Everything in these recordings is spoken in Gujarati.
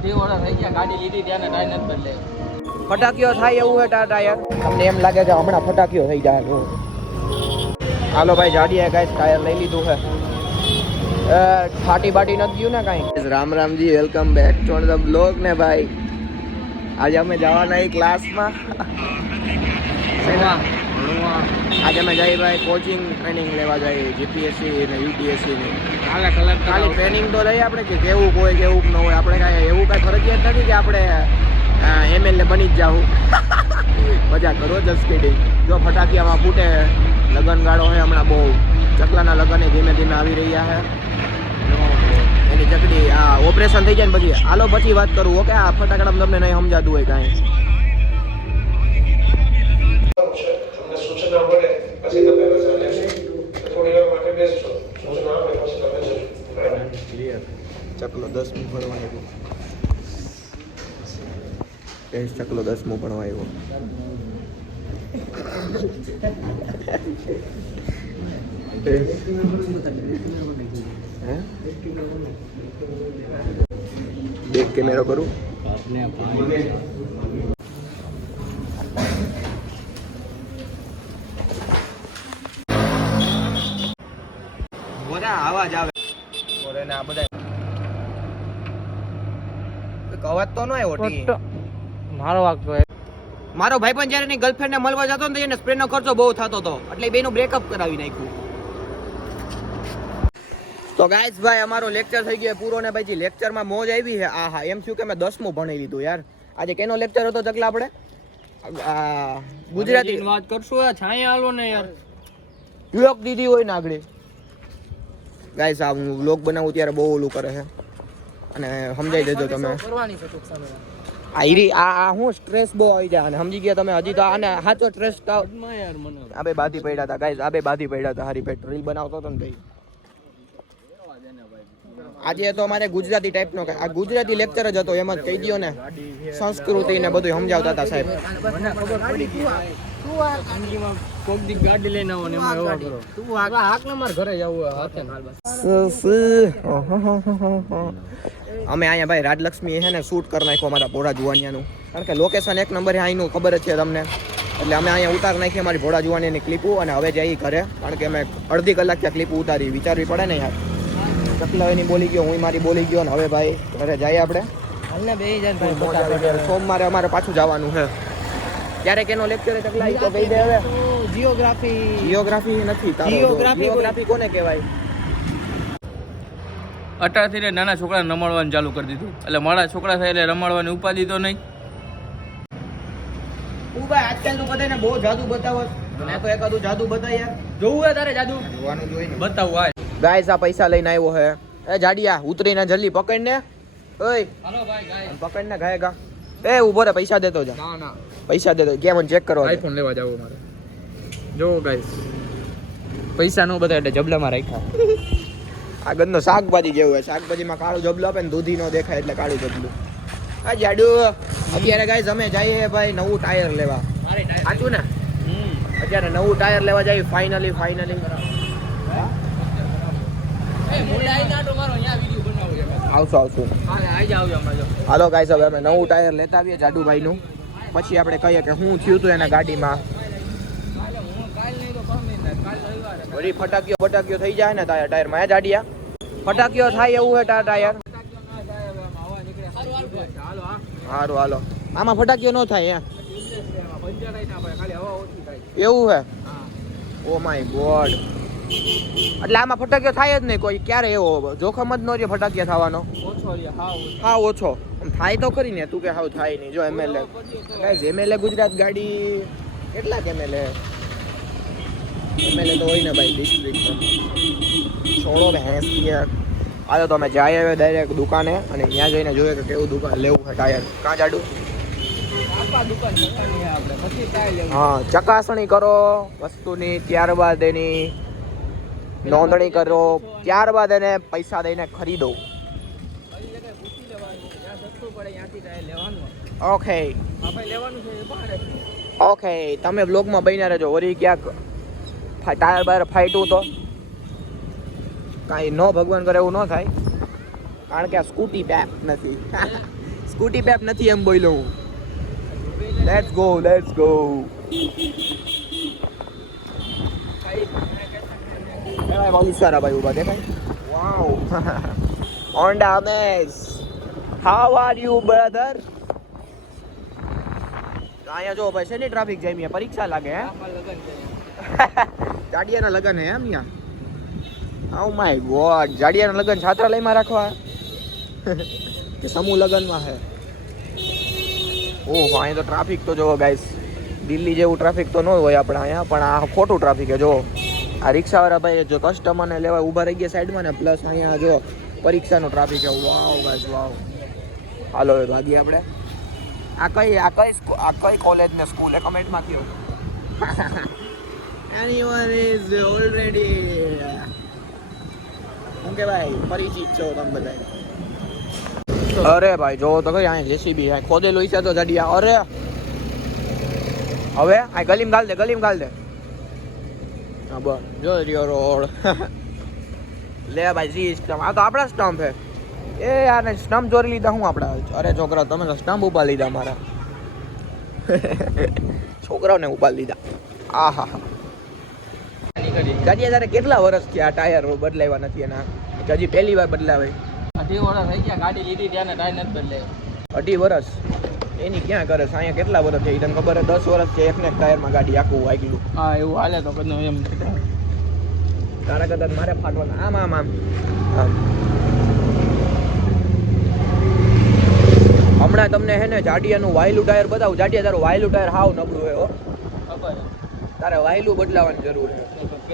અઢી વર્ષ થઈ ગયા ગાડી લીધી ત્યાં ટાયર નથી બદલે. ફટાકીઓ થાય એવું હોય ટાયર. તમને એમ લાગે કે હમણાં ફટાકીઓ થઈ જાય હાલો ભાઈ જાડીએ ગાઈસ ટાયર લઈ લીધું છે. ફાટી બાટી નથી ગયું ને કાંઈ? Ram Ramji welcome back to the blog ને ભાઈ. આજે અમે જવાના એ ક્લાસમાં આજે અમે જઈએ ભાઈ કોચિંગ ટ્રેનિંગ લેવા જઈએ જીપીએસસી ને યુપીએસસી ની. કાલે ખાલી ટ્રેનિંગ તો લઈએ આપણે કે કેવું હોય કેવું ન હોય. આપણે કાંઈ એવું કાંઈ ફરજિયાત નથી કે આપણે એમએલએ બની જ જાવું મજા કરો જસ કિડિંગ જો ફટાકિયામાં ફૂટે લગન ગાળો હોય હમણાં બહુ. ચકલાના લગન એ ધીમે ધીમે આવી રહ્યા છે એની ચકડી આ ઓપરેશન થઈ જાય ને પછી. હાલો પછી વાત કરું. ઓકે આ ફટાકડા તમને નહીં સમજાતું હોય કાંઈ છે તમને સૂચના મળે પછી તમે રજા લેશો થોડી વાર માટે બેસજો સૂચના આપે પછી તમે જજો બરાબર ક્લિયર ચકલો દસમું ભણવા આવ્યો. કહીશ ચકલો દસમું ભણવા આવ્યો? બેક કેમેરો કરું? આવાજ આવે. ઓરે આ બધા અવાજ તો ન આવ્યો ટી. મારો વાક તો મારો ભાઈ પણ જ્યારે એની ગર્લફ્રેન્ડ ને મળવા જતો ને એને સ્પ્રે નો ખર્ચો બહુ થતો હતો એટલે બેનું બ્રેકઅપ કરાવી નાખ્યું. તો ગાઈસ ભાઈ અમારો લેક્ચર થઈ ગયો પૂરો ને ભાઈ લેક્ચરમાં મોજ આવી છે. આ હા એમ થયું કે મેં દસમું ભણી લીધું યાર. આજે કેનો લેક્ચર હતો ચકલા આપણે? આ, ગુજરાતી. વાત કરશું આ છાંય હાલો ને યાર. યુવક દીદી હોય ને આગળ. ગાઈસ આ હું વ્લોગ બનાવું ત્યારે બહુ ઓલું કરે છે. અને સમજાઈ દેજો તમે. ટૂંક આ આ હું સ્ટ્રેસ બહુ આવી જાય અને સમજી ગયા તમે હજી તો આને સાચો સ્ટ્રેસ આબે બાધી પડ્યા હતા ગાઈઝ આબે બાધી પડ્યા હતા હારી પેટ રીલ બનાવતો હતો ને ભાઈ. આજે તો અમારે ગુજરાતી ટાઈપનો આ ગુજરાતી લેક્ચર જ હતો, એમ જ કહી દો ને. સંસ્કૃતિ ને બધું સમજાવતા હતા સાહેબ. મને ખબર અમે અહીંયા ભાઈ રાજલક્ષ્મી છે ને શૂટ કરી નાખ્યો અમારા ભોળા જુવાનિયાનું. કારણ કે લોકેશન એક નંબર અહીંનું ખબર જ છે તમને. એટલે અમે અહીંયા ઉતાર નાખી અમારી ભોળા જુવાનિયાની ક્લિપો અને હવે જઈ ઘરે, કારણ કે અમે અડધી કલાક ત્યાં ક્લિપ ઉતારી, વિચારવી પડે ને યાર. ચકલા એની બોલી ગયો હું મારી બોલી ગયો ને હવે ભાઈ ઘરે જઈએ આપણે. સોમવારે અમારે પાછું જવાનું છે. ક્યારે કેનો લેક્ચર ચકલા તો કહી દે હવે. જીઓગ્રાફી જીઓગ્રાફી નથી જીઓગ્રાફી કોને કહેવાય? અઢારથી ને નાના છોકરાને રમાડવાનું ચાલુ કરી દીધું. એટલે મારા છોકરા થાય એટલે રમાડવાની ઉપાધિ તો નહીં. ઊભા આજકાલ તો બધાને બહુ જાદુ બતાવો મેં તો એકાદું જાદુ બતાય યાર જોવું હોય તારે જાદુ? જોવાનું જોઈએ બતાવું આય ગાઈસ આ પૈસા લઈને આવ્યો હે. એ જાડિયા ઉતરીને જલ્દી પકડને ઓય. હાલો ભાઈ ગાય પકડને ગાય ગા. એ ઊભો રે પૈસા દેતો જા. ના ના. પૈસા દેતો. કે મને ચેક કરવા. આઈફોન લેવા જાવ મારે. જો ગાઈસ પૈસા નો બધા એટલે જબલામાં રાખ્યા. આ ગંદનો શાકભાજી જેવું હોય. શાકભાજીમાં કાળું જબલું આપે ને દૂધી નો દેખાય એટલે કાળું જબલું. આ જાડુ અત્યારે ગાઈસ અમે જઈએ ભાઈ નવું ટાયર લેવા. મારે સાચું ને? અત્યારે નવું ટાયર લેવા જઈએ. ફાઇનલી ફાઇનલી આવશું આવશું. હાલો ગાઈસ હવે અમે નવું ટાયર લેતા આવીએ જાડુભાઈનું. પછી આપણે કહીએ કે શું થયું હતું એના ગાડીમાં. વળી ફટાકીઓ ફટાકીઓ થઈ જાય ને ટાયર ટાયરમાં જાડિયા? ફટાકીઓ થાય એવું હે ટા ટાયર સારું હાલો આમાં ફટાકીઓ ન થાય એવું હે? ઓ માય ગોડ એટલે આમાં ફટાક્યો થાય જ નહીં કોઈ. ક્યારે એવો જોખમ જ ન રહે ફટાક્યા થવાનો. હા ઓછો. થાય તો ખરી ને તું કે હાવ થાય નહીં. જો એમએલએ ગાઈઝ એમએલએ ગુજરાત ગાડી કેટલાક એમએલએ એમએલએ તો હોય ને ભાઈ ડિસ્ટ્રિક્ટ છોડો ભેંસ યાર આજે તો અમે જાય હવે ડાયરેક્ટ દુકાને અને ત્યાં જઈને જોઈએ કે કેવું દુકાન લેવું છે ટાયર કાં જાડું? હા ચકાસણી કરો વસ્તુની ત્યારબાદ એની નોંધણી કરો ત્યારબાદ એને પૈસા દઈને ખરીદો. ઓકે. ઓકે તમે બ્લોગમાં બન્યા રહેજો. વરી ક્યાંક ટાયર બાયર ફાટ્યું તો? કાંઈ ન ભગવાન કરે એવું ન થાય. કારણ કે આ સ્કૂટી પેપ નથી. સ્કૂટી પેપ નથી એમ બોલ્યો હું. લેટ્સ ગો લેટ્સ ગો ભાઈ દેખાય. Wow Honda Amaze. How are you brother અહીંયા જો ભાઈ શેની ટ્રાફિક જામી છે? પરીક્ષા લાગે હે? જાડિયાના લગન હે એમ યા? ઓ માય ગોડ જાડિયાના લગન છાત્રાલયમાં રાખવા? કે સમૂહ લગનમાં હે? ઓહો અહીંયા તો ટ્રાફિક તો જોવો ગાઈસ દિલ્હી જેવું ટ્રાફિક તો ન હોય આપણે અહીંયા પણ આ ખોટું ટ્રાફિક છે જો આ રિક્ષાવાળા ભાઈ જો કસ્ટમરને લેવા ઊભા રહી ગયા સાઈડમાં ને પ્લસ અહીંયા જો પરીક્ષાનો ટ્રાફિક છે વાવ ગાઈસ વાવ હાલો, હવે ભાગીએ આપણે. આ કઈ આ કઈ આ કઈ કોલેજ ને સ્કૂલ એ કમેન્ટમાં કહો. એનીવન ઇઝ ઓલરેડી શું ભાઈ, પરિચિત છો તમે બધા અરે ભાઈ જો તો કઈ અહીંયા જેસીબી અહીં ખોદેલું છે તો જડિયા. અરે. હવે, આ ગલીમ ગાલ દે, ગલીમ ગાલ દે. હા બસ જો રહ્યો રોડ. લે ભાઈ જી સ્ટમ્પ. આ તો આપણા સ્ટમ્પ હે એ યાર સ્ટમ્પ ચોરી લીધા હું આપણા. અરે છોકરા તમે તો સ્ટમ્પ ઉપાડ લીધા મારા. છોકરાઓને ઉપાડી લીધા. આ હા હા ગાડી તારે કેટલા વર્ષ થયા આ ટાયર બદલાવ્યા નથી એના? હજી પહેલી વાર બદલાવે. અઢી વર્ષ થઈ ગયા ગાડી લીધી ત્યાં ટાયર નથી બદલે અઢી વર્ષ? એની ક્યાં કરે છે? અહીંયા કેટલા વર્ષ થઈ તને ખબર છે? દસ વર્ષ છે એકને એક ટાયરમાં ગાડી આખું વાગેલું હા એવું હાલે તો કદનું એમ. તારા કદાચ મારે ફાટવાના. આમ આમ આમ. હમણાં તમને હે ને જાડિયાનું વાયલું ટાયર બતાવું. જાડિયા તારું વાયલું ટાયર હાવ નબળું હોય હો. ખબર તારે વાયલું બદલાવાની જરૂર છે.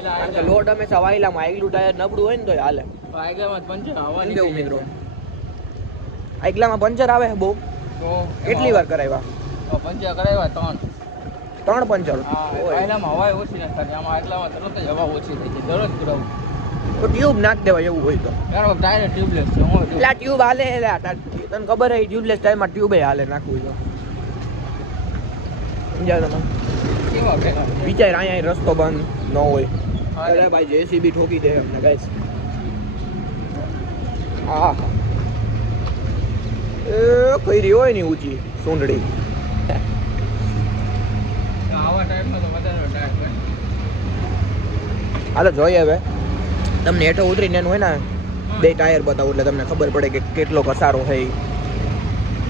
કારણ કે લોડ હંમેશા વાયલામાં આગલું ટાયર નબળું હોય ને તો હાલે. આગળમાં પંચર આવવાની મિત્રો? આગલામાં પંચર આવે છે બહુ. કેટલી વાર કરાવ્યા? પંચર કરાવ્યા ત્રણ. ત્રણ પંચર? હા. પહેલામાં હવા ઓછી ના થાય આમાં આગલામાં તરત જ હવા ઓછી થઈ દરરોજ કરાવું. તો ટ્યુબ નાખ દેવાય એવું હોય તો. ટાયર ટ્યુબલેસ છે હું એટલે ટ્યુબ હાલે એટલે તને ખબર હે ટ્યુબલેસ ટાયરમાં ટ્યુબે હાલે નાખવું તો સમજ્યા તમે? વિચાર અહીંયા રસ્તો બંધ ન હોય. હા. અરે ભાઈ જેસીબી ઠોકી દે અમને ગાઈસ આ એ કઈ હોયની ઊંચી હોય. હાલો જોઈએ હવે. તમને હેઠો ઉતરીને એનું હોય ને બે ટાયર બતાવું એટલે તમને ખબર પડે કે કેટલો ઘસારો છે.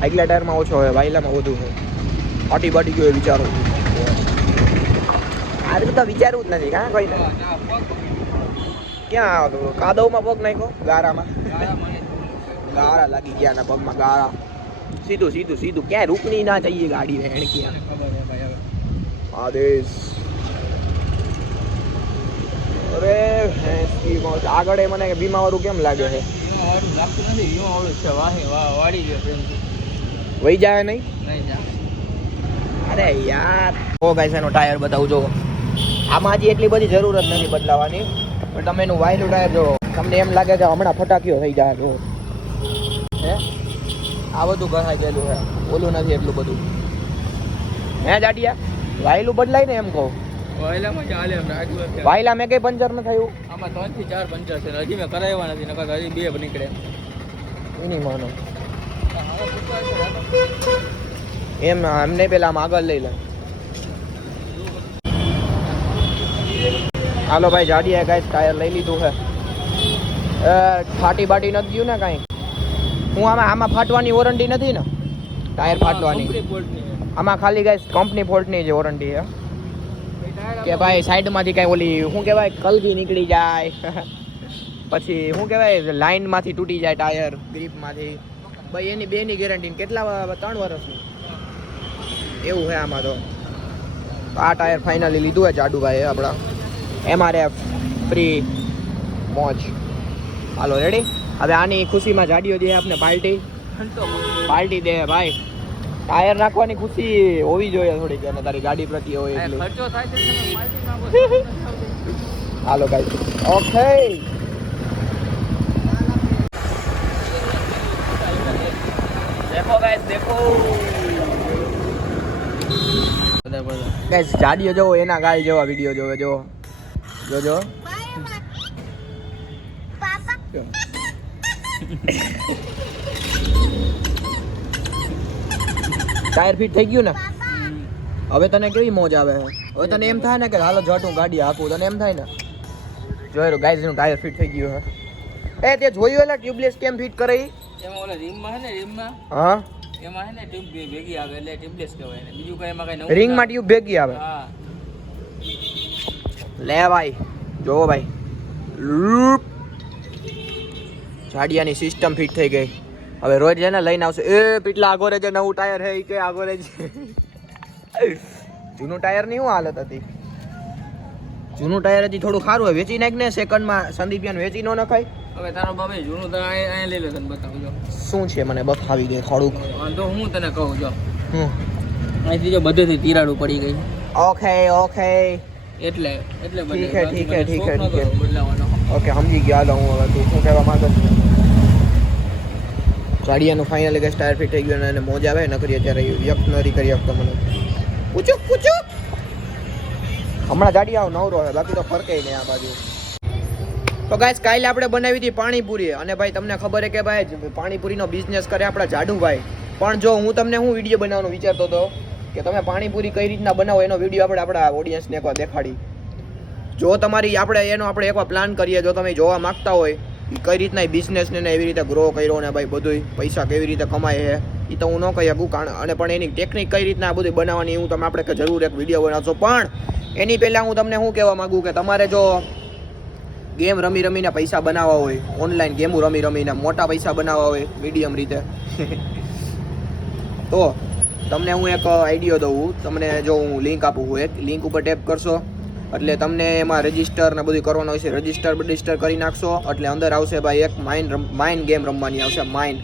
આગલા ટાયરમાં ઓછો હોય વાયલામાં વધુ હોય પાટી બાટી ગયો વિચારો. આ તો વિચારવું જ નથી કાં કોઈ ક્યાં કાદવમાં પગ નાખ્યો? ગારામાં. ગારા લાગી ગયા ના પગમાં ગારા સીધું સીધું સીધું. ક્યાંય રૂકની ના જઈએ ગાડી ને એણકી આદેશ. અરે. આગળ એ મને બીમા વાળું કેમ લાગે છે? લાગતું નથી. વીમા વાળું છે. વાહી વાહ વાળી ગયો પ્રેમથી વહી જાય નહીં? નહીં જા. અરે યાર. ઓ ગાઈસ એનો ટાયર બતાવું જો આમાં હજી એટલી બધી જરૂરત નથી બદલાવાની. પણ તમે એનું વાયલું ટાયર જો તમને એમ લાગે કે હમણાં ફટાકીઓ થઈ જાય જો આ બધું ઘસાઈ ગયેલું છે. ઓલું નથી એટલું બધું. હે જાડિયા? વાયલું બદલાય ને એમ કહું. એમ વાયલા મેં કઈ પંચર ન થયું? આમાં ત્રણથી ચાર પંચર છે હજી મેં કરાવ્યા નથી નકર હજી બે નીકળે. એની માનો. એમ એમને પેલા આમ આગળ લઈ લે. હાલો ભાઈ જાડીએ કાંઈ ટાયર લઈ લીધું છે. ફાટી બાટી નથી ગયું ને કાંઈ? હું આમાં આમાં ફાટવાની વોરંટી નથી ને. ટાયર ફાટવાની. છે. આમાં ખાલી ગાઈસ કંપની ફોલ્ટની જ વોરંટી છે. કે ભાઈ સાઈડમાંથી કાંઈ ઓલી શું કહેવાય કલગી નીકળી જાય. પછી શું કહેવાય લાઇનમાંથી તૂટી જાય ટાયર ગ્રીપમાંથી ભાઈ એની બેની ગેરંટી કેટલા ત્રણ વર્ષની? એવું છે આમાં તો. આ ટાયર ફાઇનલી લીધું હોય જાડુભાઈ આપણા. એમઆરએફ ફ્રી મોજ. હાલો રેડી હવે આની ખુશીમાં જાડીઓ દે આપણે પાર્ટી પાર્ટી દે ભાઈ. ટાયર નાખવાની ખુશી હોવી જોઈએ થોડીક અને તારી ગાડી પ્રત્યે હોય એટલી. હાલો ભાઈ ઓકે દેખો ગાઈસ દેખો. બધા બધા ગાઈસ જાડીઓ જોવો એના ગાય જેવા વીડિયો જોવે જો. જોજો. ટાયર ફિટ થઈ ગયું ને? હવે તને કેવી મોજ આવે હવે તને એમ થાય ને કે હાલો જટ હું ગાડી આપું તને એમ થાય ને? રહ્યો ગાઈઝનું ટાયર ફિટ થઈ ગયું હે એ તે જોયું એટલે ટ્યુબલેસ કેમ ફિટ કરે એમાં ઓલા રીમમાં હે ને રીમમાં હા? એમાં હે ને ટ્યુબ ભેગી આવે એટલે ટ્યુબલેસ કહેવાય ને બીજું કઈ એમાં કઈ નવું રિંગમાં ટ્યુબ ભેગી આવે? હા. લે ભાઈ જો ભાઈ. લૂપ. જાડિયાની સિસ્ટમ ફિટ થઈ ગઈ. હવે રોજ છે ને લઈને આવશે. એ પીટલા આગો છે નવું ટાયર હે કે આગો રે છે જૂનું ટાયરની શું હાલત હતી? જૂનું ટાયર હજી થોડું સારું હોય. વેચી નાખ ને સેકન્ડમાં સંદીપિયાન વેચી ન નખાય. હવે તારો બાબે જૂનું તો અહીં લઈ લે તને બતાવું જો. શું છે મને બફાવી ગઈ થોડુંક વાંધો હું તને કહું જો. હમ. અહીંથી જો બધેથી તિરાડું પડી ગઈ. Okay okay. એટલે એટલે ઠીક છે ઠીક છે ઠીક હે, હે. બદલાવાનો. ઓકે સમજી ગયા હું હવે તું શું કહેવા માંગે છે? ગાડિયાનું ફાઇનલ કે ટાયર ફિટ થઈ ગયું અને મોજ આવે ન કરીએ ત્યારે વ્યક્ત નરી કરી શકતો મને. પૂછું પૂછું! હમણાં ગાડિયા નવરો હોય, બાકી તો ફરકે નહીં આ બાજુ. તો ગાઈસ કાલે આપણે બનાવી હતી પાણીપુરી અને ભાઈ તમને ખબર છે કે ભાઈ, પાણીપુરીનો બિઝનેસ કરે આપણા જાડુભાઈ. પણ જો હું તમને હું વીડિયો બનાવવાનો વિચારતો હતો, કે તમે પાણીપુરી કઈ રીતના બનાવો એનો વીડિયો આપણે આપણા ઓડિયન્સને એકવાર દેખાડી. જો તમારી આપણે એનો આપણે એકવાર પ્લાન કરીએ, જો તમે જોવા માંગતા હોય કઈ રીતના બિઝનેસને એવી રીતે ગ્રો કર્યો ને ભાઈ બધું પૈસા કેવી રીતે કમાય છે એ તો હું ન કહી શકું કારણ, અને પણ એની ટેકનિક કઈ રીતના આ બધું બનાવવાની હું તમે આપણે જરૂર એક વીડિયો બનાવશો. પણ એની પહેલાં હું તમને શું કહેવા માંગુ કે તમારે જો ગેમ રમી રમીને પૈસા બનાવવા હોય ઓનલાઈન ગેમો રમી રમીને મોટા પૈસા બનાવવા હોય મીડિયમ રીતે. તો તમને હું એક આઈડિયો દઉં, તમને જો હું લિંક આપું, હું એક લિંક ઉપર ટેપ કરશો. એટલે તમને એમાં રજિસ્ટર ને બધું કરવાનું હોય છે. રજિસ્ટર બજિસ્ટર કરી નાખશો. એટલે અંદર આવશે ભાઈ એક માઇન્ડ માઇન્ડ ગેમ રમવાની આવશે માઇન્ડ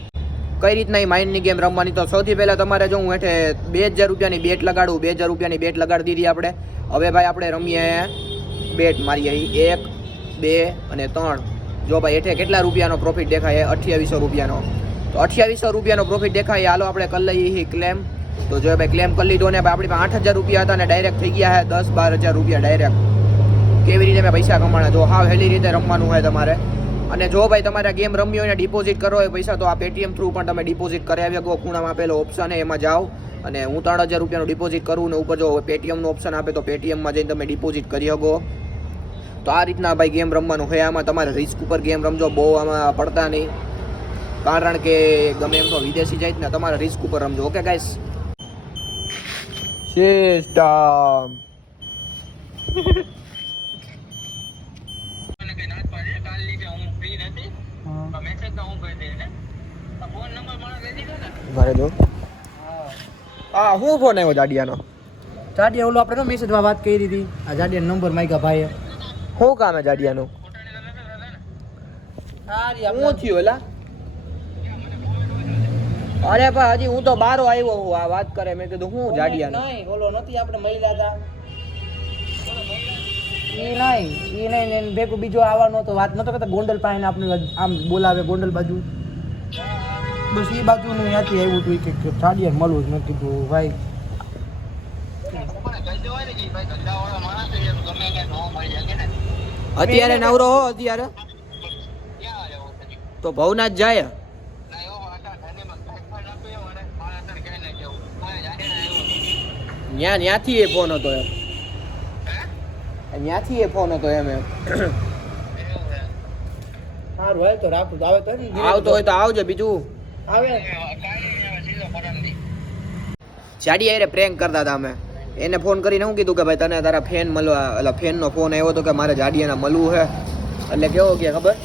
કઈ રીતના એ માઇન્ડની ગેમ રમવાની? તો સૌથી પહેલાં તમારે જો હું હેઠે બે હજાર રૂપિયાની બેટ લગાડું, બે હજાર રૂપિયાની બેટ લગાડી દીધી આપણે. હવે ભાઈ આપણે રમીએ બેટ મારીએ એક, બે અને ત્રણ. જો ભાઈ હેઠે કેટલા રૂપિયાનો પ્રોફિટ દેખાય? અઠ્યાવીસો રૂપિયાનો. તો અઠ્યાવીસો રૂપિયાનો પ્રોફિટ દેખાય. હાલો આપણે કરી લઈએ ક્લેમ તો જો ભાઈ ક્લેમ કરી લીધો ને આપણી પાસે આઠ હજાર રૂપિયા હતા અને ડાયરેક્ટ થઈ ગયા છે, દસ બાર હજાર રૂપિયા ડાયરેક્ટ કેવી રીતે મેં પૈસા કમાણા? જો હાવ હેલી રીતે રમવાનું હોય તમારે. અને જો ભાઈ તમારે ગેમ રમવી હોય ને ડિપોઝિટ કરો હોય પૈસા, તો આ પેટીએમ થ્રુ પણ તમે ડિપોઝિટ કરાવી શકો ખૂણામાં આપેલો ઓપ્શન એમાં જાઓ. અને હું ત્રણ હજાર રૂપિયાનું ડિપોઝિટ કરું ને ઉપર જો પેટીએમનો ઓપ્શન આપે તો પેટીએમમાં જઈને તમે ડિપોઝિટ કરી શકો. તો આ રીતના ભાઈ ગેમ રમવાનું હોય. આમાં તમારે રિસ્ક ઉપર ગેમ રમજો, બહુ આમાં પડતા નહીં. કારણ કે ગમે એમ તો વિદેશી જાય ને, તમારે રિસ્ક ઉપર રમજો. ઓકે ગાઈસ સિસ્ટમ મારે જો. હા. હું ફોન આવ્યો જાડિયાનો? જાડિયા ઓલો આપણે મેસેજમાં વાત કરી હતી આ જાડિયા નંબર માગ્યા ભાઈએ. શું કામ હે જાડિયાનું શું થયું એલા અરે પણ હજી હું તો બારો આવ્યો હું આ વાત કરે મેં કીધું હું જાડિયા નહીં ઓલો નથી આપણે મળ્યા હતા એ નહીં એ નહીં ને ભેગું બીજો આવવાનો હતો વાત નતો કરતા ગોંડલ પાસે આપણે આમ બોલાવે ગોંડલ બાજુ. બસ એ બાજુનું ત્યાંથી આવ્યું હતું કે મળવું જ નથી કીધું ભાઈ. અત્યારે નવરો હો અત્યારે? તો ભવનાથ જાય. ન્યા ન્યાથી એ ફોન હતો એમ. ન્યાથી એ ફોન હતો એમ એમ. સારું હોય તો રાખું. આવે તો ને આવતો હોય તો આવજો બીજું. આવે. જાડી આરે પ્રેન્ક કરતા હતા અમે. એને ફોન કરીને હું કીધું કે ભાઈ તને તારા ફેન મળવા એટલે ફેનનો ફોન આવ્યો હતો કે મારે જાડિયાના મળવું છે એટલે કેવો કે ખબર?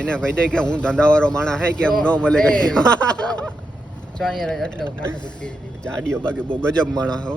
એને કહી દે કે હું ધંધાવાળો માણસ હે કે એમ ન મળે કે ચાણિયા એટલે માથા. જાડિયો બાકી બહુ ગજબ માણસ હો